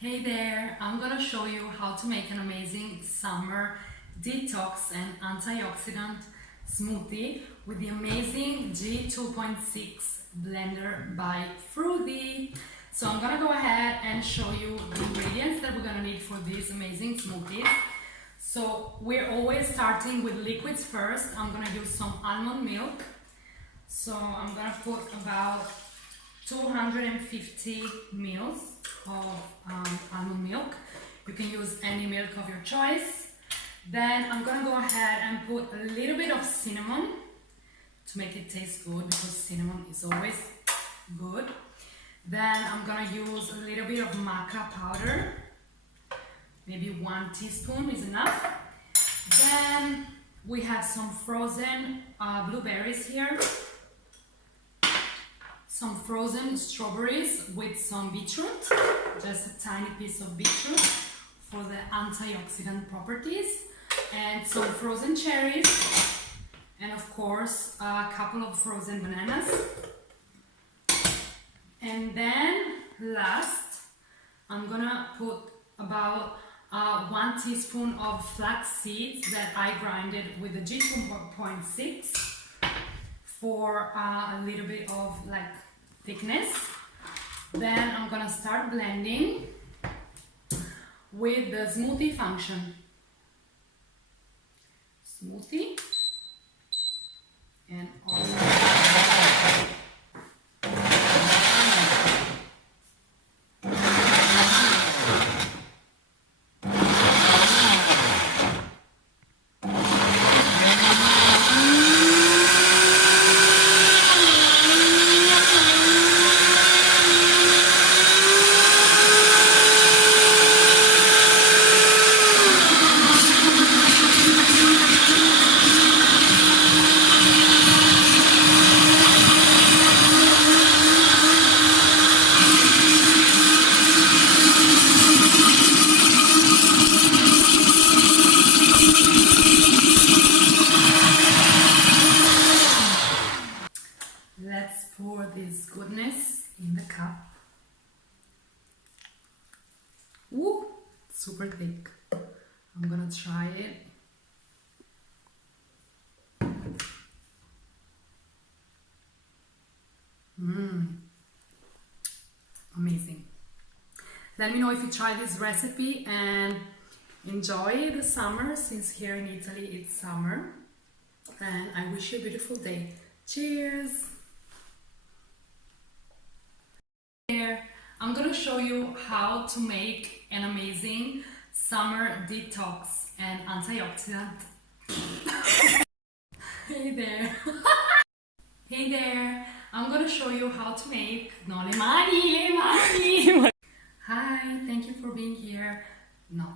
Hey there, I'm gonna show you how to make an amazing summer detox and antioxidant smoothie with the amazing G2.6 blender by Fruity. So I'm gonna go ahead and show you the ingredients that we're gonna need for these amazing smoothies. So we're always starting with liquids first. I'm gonna use some almond milk. So I'm gonna put about 250 mils of almond milk. You can use any milk of your choice. Then I'm gonna go ahead and put a little bit of cinnamon to make it taste good, because cinnamon is always good. Then I'm gonna use a little bit of maca powder. Maybe 1 teaspoon is enough. Then we have some frozen blueberries here. Some frozen strawberries with some beetroot, just a tiny piece of beetroot for the antioxidant properties, and some frozen cherries, and of course a couple of frozen bananas. And then last, I'm gonna put about 1 teaspoon of flax seeds that I grinded with the G2.6 for a little bit of thickness. Then I'm gonna start blending with the smoothie function. Smoothie and let's pour this goodness in the cup. Ooh, super thick. I'm gonna try it. Amazing. Let me know if you try this recipe and enjoy the summer, since here in Italy it's summer. And I wish you a beautiful day. Cheers! Here, I'm gonna show you how to make an amazing summer detox and antioxidant. Hey there! Hey there! I'm gonna show you how to make... No, le mani! Hi, thank you for being here. No.